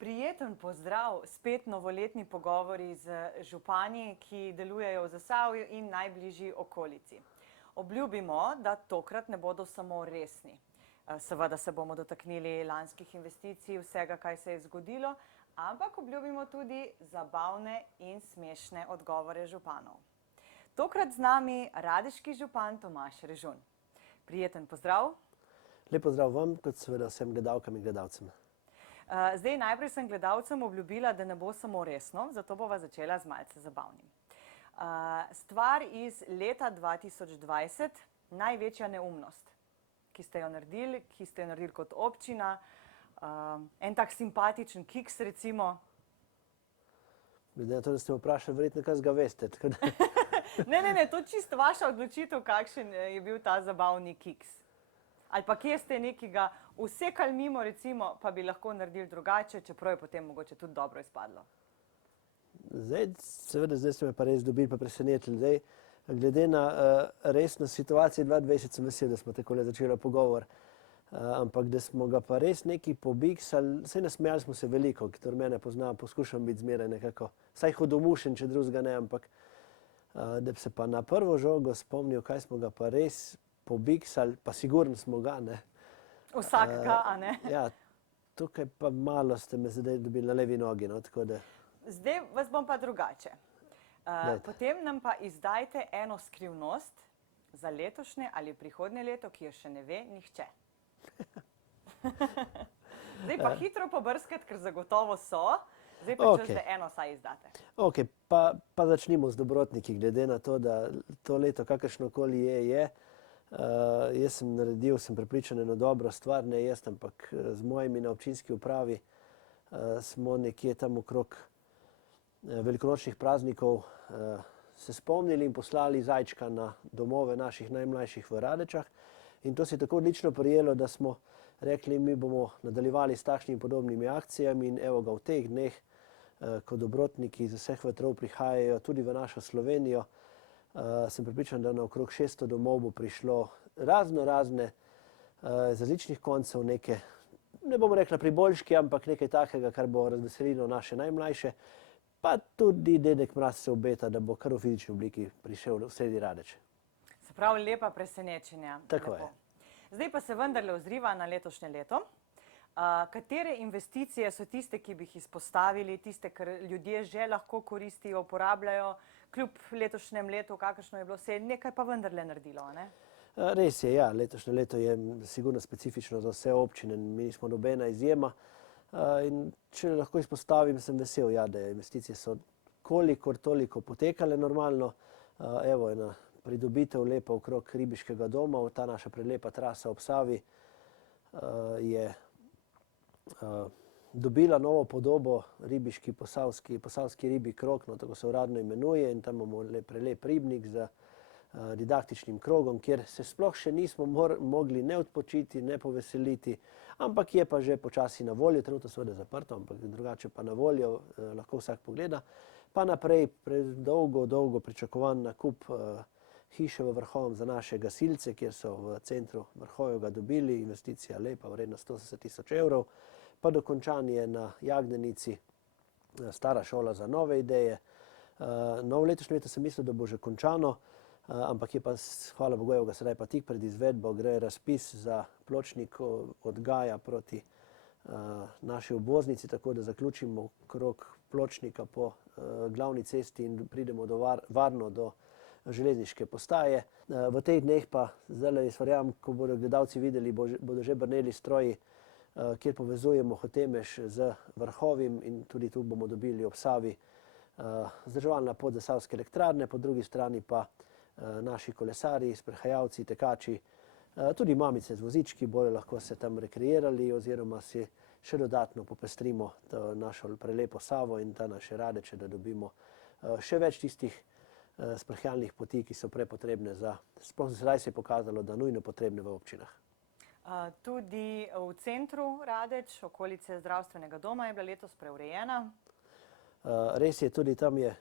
Prijeten pozdrav, spet novoletni pogovori z župani, ki delujejo v Zasavju in najbližji okolici. Obljubimo, da tokrat ne bodo samo resni. Seveda se bomo dotaknili lanskih investicij, vsega, kaj se je zgodilo, ampak obljubimo tudi zabavne in smešne odgovore županov. Tokrat z nami radeški župan Tomaž Režun. Prijeten pozdrav. Lep pozdrav vam, kot seveda vsem gledalkam in gledalcem. Zdaj najprej sem gledalcem obljubila, da ne bo samo resno, zato bova začela z malce zabavnim. Stvar iz leta 2020, največja neumnost, ki ste jo naredili kot občina, en tak simpatičen kiks recimo. Glede na to, da ste me vprašali, verjetno kaj ga veste. Ne, to čisto vaša odločitev, kakšen je bil ta zabavni kiks. Ali pa kje ste nekega usekali mimo, recimo, pa bi lahko naredili drugače, čeprav je potem mogoče tudi dobro izpadlo. Seveda, zdaj ste me pa res dobili, pa presenetili. Glede na resno situacijo 2020 sem vesel, da smo takole začeli pogovor. Ampak da smo ga pa res nekaj pobiksali, saj nasmejali smo se veliko, kdo mene pozna, poskušam biti zmeraj nekako, vsaj hudomušen, če drugega ne, ampak da bi se pa na prvo žogo spomnil, kaj smo ga pa res pobiksali, pa sigurno smo ga, ne. Vsak ga, a ne? Ja, tukaj pa malo ste me zdaj dobili na levi nogi, no, tako da. Zdaj vas bom pa drugače. Potem nam pa izdajte eno skrivnost za letošnje ali prihodnje leto, ki jo še ne ve nihče. Zdaj pa hitro pobrskati, ker zagotovo so. Zdaj pa čas, da eno saj izdate. Ok, pa začnimo z dobrotniki, glede na to, da to leto kakršnokoli je. Jaz sem prepričan eno dobro stvar, ne jaz, ampak z mojimi na občinski upravi smo nekje tam okrog velikonočnih praznikov se spomnili in poslali zajčka na domove naših najmlajših v Radečah. In to se je tako odlično prijelo, da smo rekli, mi bomo nadaljevali s takšnimi podobnimi akcijami in evo ga v teh dneh, ko dobrotniki iz vseh vetrov prihajajo tudi v našo Slovenijo. Sem pripričan, da na okrog 600 domov bo prišlo razne z različnih koncev neke, ne bom rekla priboljški, ampak nekaj takega, kar bo razveselilo naše najmlajše. Pa tudi dedek Mraz se obeta, da bo kar v fizični obliki prišel v sredi Radeče. Se pravi, lepa presenečenja. Tako je. Zdaj pa se vendarle ozriva na letošnje leto. Katere investicije so tiste, ki bi jih izpostavili, tiste, kar ljudje že lahko koristijo, uporabljajo, kljub letošnjem letu, kakršno je bilo se, nekaj pa vendarle naredilo, ne? Res je, ja, letošnje leto je sigurno specifično za vse občine, mi nismo nobena izjema. In če lahko izpostavim, sem vesel, ja, da investicije so kolikor toliko potekale normalno. Evo ena pridobitev lepa okrog Ribiškega doma, ta naša prelepa trasa ob Savi je dobila novo podobo, ribiški posavski ribji krog, no tako se uradno imenuje, in tam imamo prelep ribnik z didaktičnim krogom, kjer se sploh še nismo mogli ne odpočiti, ne poveseliti, ampak je pa že počasi na voljo, trenutno seveda zaprto, ampak drugače pa na voljo, lahko vsak pogleda. Pa naprej dolgo pričakovan nakup hiše v Vrhovem za naše gasilce, kjer so v centru Vrhovega dobili, investicija lepa, vredna 180 000 evrov, pa dokončanje na Jagnjenici, stara šola za nove ideje. Novo letošnje leto sem mislil, da bo že končano, ampak je pa, hvala Bogu, evo ga sedaj pa tik pred izvedbo, gre razpis za pločnik od Gaja proti naši obvoznici, tako da zaključimo krog pločnika po glavni cesti in pridemo varno do železniške postaje. V teh dneh pa, zdajle jaz verjamem, ko bodo gledalci videli, bodo že brneli stroji, kjer povezujemo Hotemaš z Vrhovim, in tudi tu bomo dobili ob Savi vzdrževalna pot za Savske elektrarne, po drugi strani pa naši kolesarji, sprehajalci, tekači, tudi mamice z vozički bodo lahko se tam rekreirali oziroma si še dodatno popestrimo našo prelepo Savo in ta naše Radeče, da dobimo še več tistih sprehajalnih poti, ki so prepotrebne sploh sedaj se je pokazalo, da nujno potrebne v občinah. Tudi v centru Radeč, okolice zdravstvenega doma, je bila letos preurejena. Res je, tudi tam je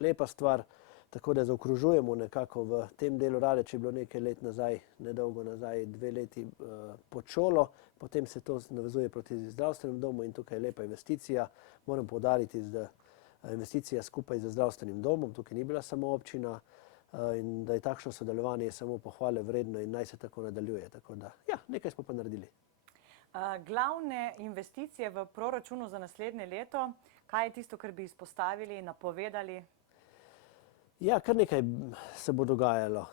lepa stvar, tako da zaokrožujemo nekako v tem delu Radeče, je bilo nekaj let nazaj, nedolgo nazaj, 2 leti pod šolo, potem se to navezuje proti zdravstvenem domu in tukaj je lepa investicija. Moram poudariti, da investicija skupaj z zdravstvenim domom, tukaj ni bila samo občina, in da je takšno sodelovanje samo pohvale vredno in naj se tako nadaljuje. Tako da, ja, nekaj smo pa naredili. Glavne investicije v proračunu za naslednje leto, kaj je tisto, kar bi izpostavili, napovedali? Ja, kar nekaj se bo dogajalo.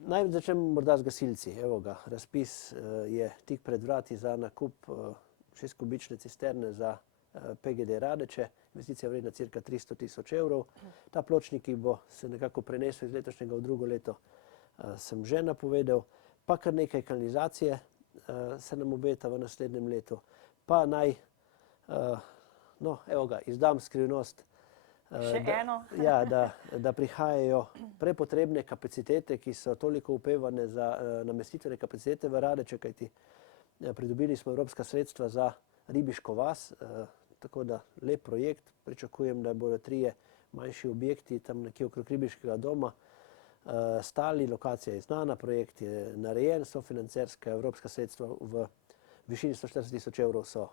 Naj začnem morda z gasilci. Evo ga, razpis je tik pred vrati za nakup 6-kubične cisterne za PGD Radeče. Investicija vredna cirka 300 tisoč evrov. Ta pločnik bo se nekako prenesel iz letošnjega v drugo leto, sem že napovedal. Pa kar nekaj kanalizacije se nam obeta v naslednjem letu. Pa naj, no, evo ga, izdam skrivnost. Še eno? Ja, da prihajajo prepotrebne kapacitete, ki so toliko upevane za namestitvene kapacitete v Radeče, kajti pridobili smo evropska sredstva za ribiško vas, tako da lep projekt. Pričakujem, da bodo 3 manjši objekti tam nekje okrog ribiškega doma stali. Lokacija je znana, projekt je narejen, sofinancerska evropska sredstva v višini 140 tisoč evrov so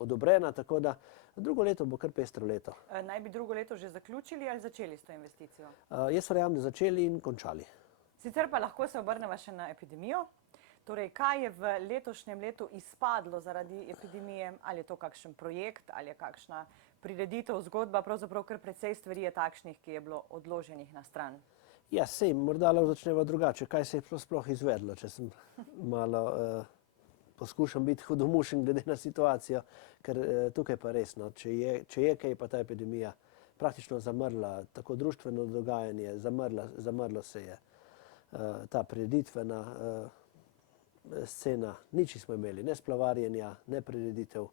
odobrena, tako da drugo leto bo kar pestro leto. Naj bi drugo leto že zaključili ali začeli s to investicijo? Jaz verjamem, da začeli in končali. Sicer pa lahko se obrnemo še na epidemijo. Torej, kaj je v letošnjem letu izpadlo zaradi epidemije? Ali je to kakšen projekt, ali je kakšna prireditev, zgodba? Pravzaprav kar precej stvari je takšnih, ki je bilo odloženih na stran. Ja, sej, morda lahko začneva drugače. Kaj se je sploh izvedlo, če sem malo poskušam biti hudomušen glede na situacijo, ker tukaj pa resno, če je kaj, pa ta epidemija praktično zamrla, tako društveno dogajanje, zamrlo se je ta prireditvena scena, nič nismo imeli, ne splavarjenja, ne prireditev,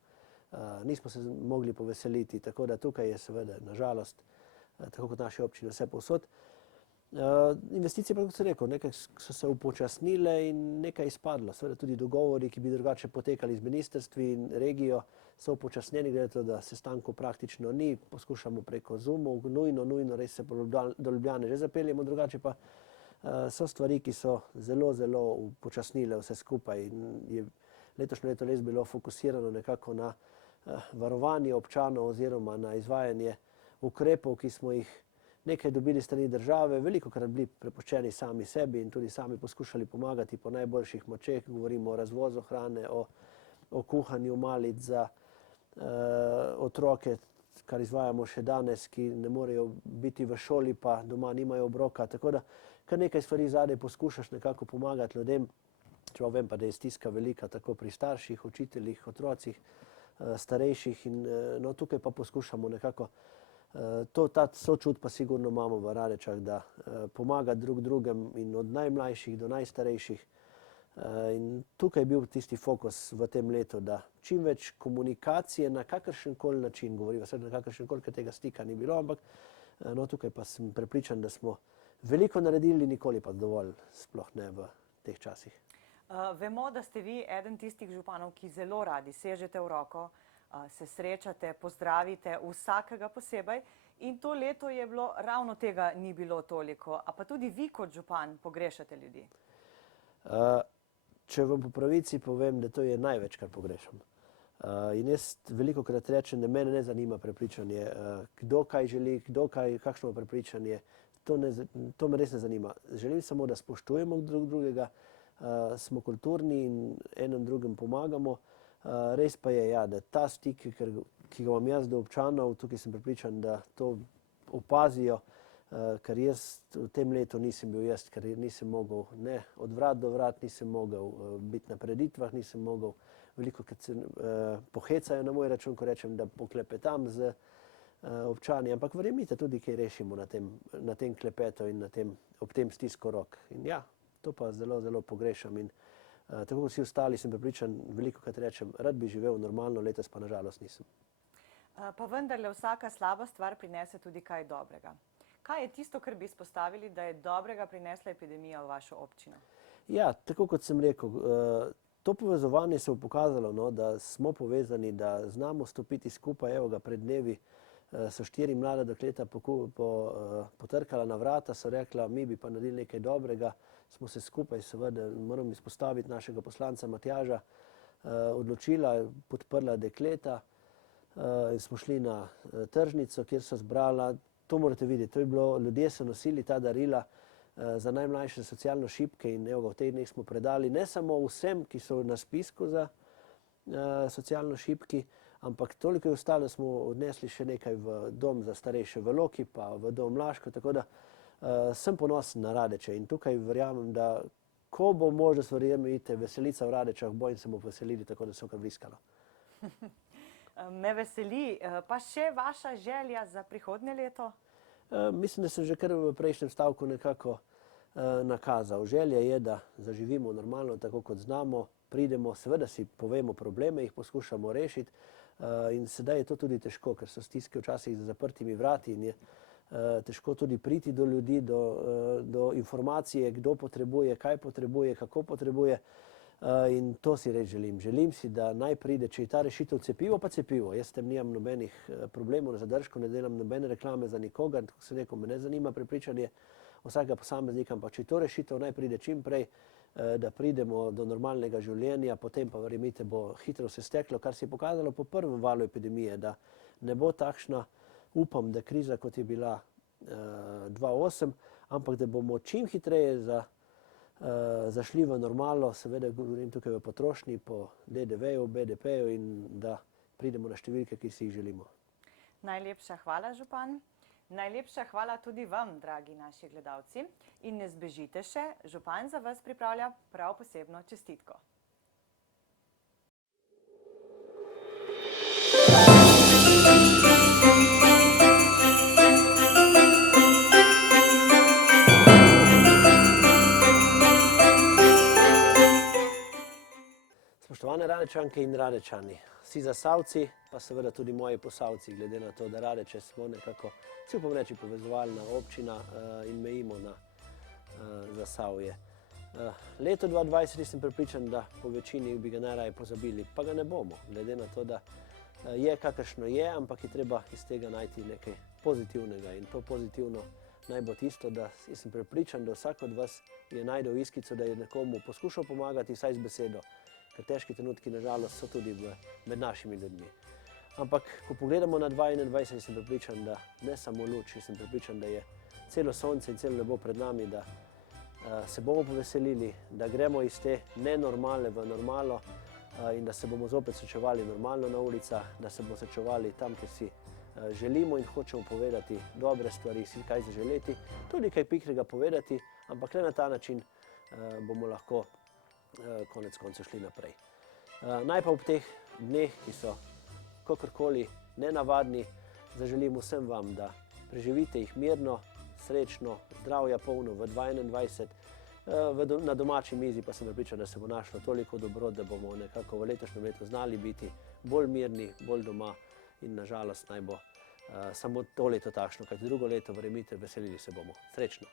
nismo se mogli poveseliti, tako da tukaj je seveda, nažalost, tako kot naše občine, vse povsod. Investicije, pa kot sem rekel, nekaj so se upočasnile in nekaj izpadlo. Seveda tudi dogovori, ki bi drugače potekali z ministrstvi in regijo, so upočasnjeni, glede to, da sestankov praktično ni. Poskušamo preko Zoomov, nujno res se do Ljubljane že zapeljemo, drugače pa so stvari, ki so zelo upočasnile vse skupaj. In je letošnje leto res bilo fokusirano nekako na varovanje občanov oziroma na izvajanje ukrepov, ki smo jih nekaj dobili strani države, velikokrat bili prepuščeni sami sebi in tudi sami poskušali pomagati po najboljših močeh. Govorimo o razvozu hrane, o kuhanju malic za otroke, kar izvajamo še danes, ki ne morejo biti v šoli, pa doma nimajo obroka. Tako da kar nekaj stvari zadaj poskušaš nekako pomagati ljudem, čeprav vem pa, da je stiska velika tako pri starših, učiteljih, otrocih, starejših in no, tukaj pa poskušamo nekako ta sočut pa sigurno imamo v Radečah, da pomagati drug drugem in od najmlajših do najstarejših. In tukaj je bil tisti fokus v tem letu, da čim več komunikacije na kakršenkoli način, govorimo seveda na kakršenkoli, ker tega stika ni bilo, ampak no, tukaj pa sem prepričan, da smo veliko naredili, nikoli pa dovolj, sploh ne v teh časih. Vemo, da ste vi eden tistih županov, ki zelo radi sežete v roko, se srečate, pozdravite vsakega posebej in to leto je bilo, ravno tega ni bilo toliko. A pa tudi vi kot župan pogrešate ljudi? Če vam po pravici povem, da to je največ, kar pogrešam. In jaz velikokrat rečem, da mene ne zanima prepričanje, kdo kaj želi, kakšno prepričanje, to me res ne zanima. Želim samo, da spoštujemo drug drugega, smo kulturni in enem drugem pomagamo. Res pa je, ja, da ta stik, ki ga imam jaz do občanov, tukaj sem prepričan, da to opazijo, ker jaz v tem letu nisem bil jaz, ker nisem mogel ne od vrat do vrat, nisem mogel biti na preditvah, nisem mogel veliko, kad se pohecajo na moj račun, ko rečem, da poklepetam z občani, ampak verjemite tudi, kaj rešimo na tem klepetu in ob tem stisku rok. In ja, to pa zelo pogrešam in tako kot vsi ostali sem prepričan, veliko krat rečem, rad bi živel normalno, letos pa nažalost nisem. Pa vendarle vsaka slaba stvar prinese tudi kaj dobrega. Kaj je tisto, kar bi izpostavili, da je dobrega prinesla epidemija v vašo občino? Ja, tako kot sem rekel, to povezovanje se bo pokazalo, no, da smo povezani, da znamo stopiti skupaj. Evo ga, pred dnevi so 4 mlada dekleta potrkala na vrata, so rekla, mi bi pa naredili nekaj dobrega, smo se skupaj, seveda moram izpostaviti našega poslanca Matjaža, odločila, podprla dekleta in smo šli na tržnico, kjer so zbrala, to morate videti, to je bilo, ljudje so nosili ta darila za najmlajše socialno šibke in evo, v teh dneh smo predali ne samo vsem, ki so na spisku za socialno šibki, ampak toliko je ostalo, da smo odnesli še nekaj v dom za starejše v Loki, pa v dom Laško, tako da sem ponosen na Radeče in tukaj verjamem, da ko bo možnost, verjemite, veselica v Radečah, bojim se bomo veselili, tako da so kar vriskalo. Me veseli, pa še vaša želja za prihodnje leto? Mislim, da sem že kar v prejšnjem stavku nekako nakazal. Želja je, da zaživimo normalno, tako kot znamo, pridemo, seveda si povemo probleme, jih poskušamo rešiti in sedaj je to tudi težko, ker so stiske včasih za zaprtimi vrati in je težko tudi priti do ljudi, do informacije, kdo potrebuje, kaj potrebuje, kako potrebuje in to si res želim. Želim si, da naj pride, če je ta rešitev cepivo, pa cepivo. Jaz s tem nimam nobenih problemov, zadržkov, ne delam nobene reklame za nikogar, tako se nekomu ne zanima prepričanje vsakega posameznika, ampak če je to rešitev, naj pride čim prej, da pridemo do normalnega življenja, potem pa verjemite, bo hitro se steklo, kar se je pokazalo po prvem valu epidemije, da ne bo takšna, upam, da kriza, kot je bila 2008, ampak da bomo čim hitreje zašli v normalo, seveda govorim tukaj v potrošnji, po DDV-ju, BDP-ju in da pridemo na številke, ki si jih želimo. Najlepša hvala, župan. Najlepša hvala tudi vam, dragi naši gledalci. In ne zbežite še, župan za vas pripravlja prav posebno čestitko. Spoštovane Radečanke in Radečani, vsi Zasavci, pa seveda tudi moji Posavci, glede na to, da Radeče smo nekako, si upam reči, povezovalna občina in mejimo na Zasavje. Leto 2020 sem prepričan, da po večini bi ga najraje pozabili, pa ga ne bomo, glede na to, da je kakršno je, ampak je treba iz tega najti nekaj pozitivnega in to pozitivno naj bo tisto, da sem prepričan, da vsak od vas je najdel iskico, da je nekomu poskušal pomagati vsaj z besedo, ker težki trenutki nažalost so tudi med našimi ljudmi. Ampak, ko pogledamo na 2021, sem prepričan, da ne samo luč, sem prepričan, da je celo sonce in celo nebo pred nami, da se bomo poveselili, da gremo iz te nenormale v normalo in da se bomo zopet srečevali normalno na ulicah, da se bomo srečevali tam, kjer si želimo in hočemo povedati dobre stvari, si kaj zaželeti, tudi kaj pikrega povedati, ampak le na ta način bomo lahko konec koncev šli naprej. Naj pa ob teh dneh, ki so kakorkoli nenavadni, zaželim vsem vam, da preživite jih mirno, srečno, zdravja polno v 2021. Na domači mizi pa sem prepričan, da se bo našlo toliko dobrot, da bomo nekako v letošnjem letu znali biti bolj mirni, bolj doma in nažalost naj bo samo to leto takšno, kajti drugo leto, verjemite, veselili se bomo. Srečno!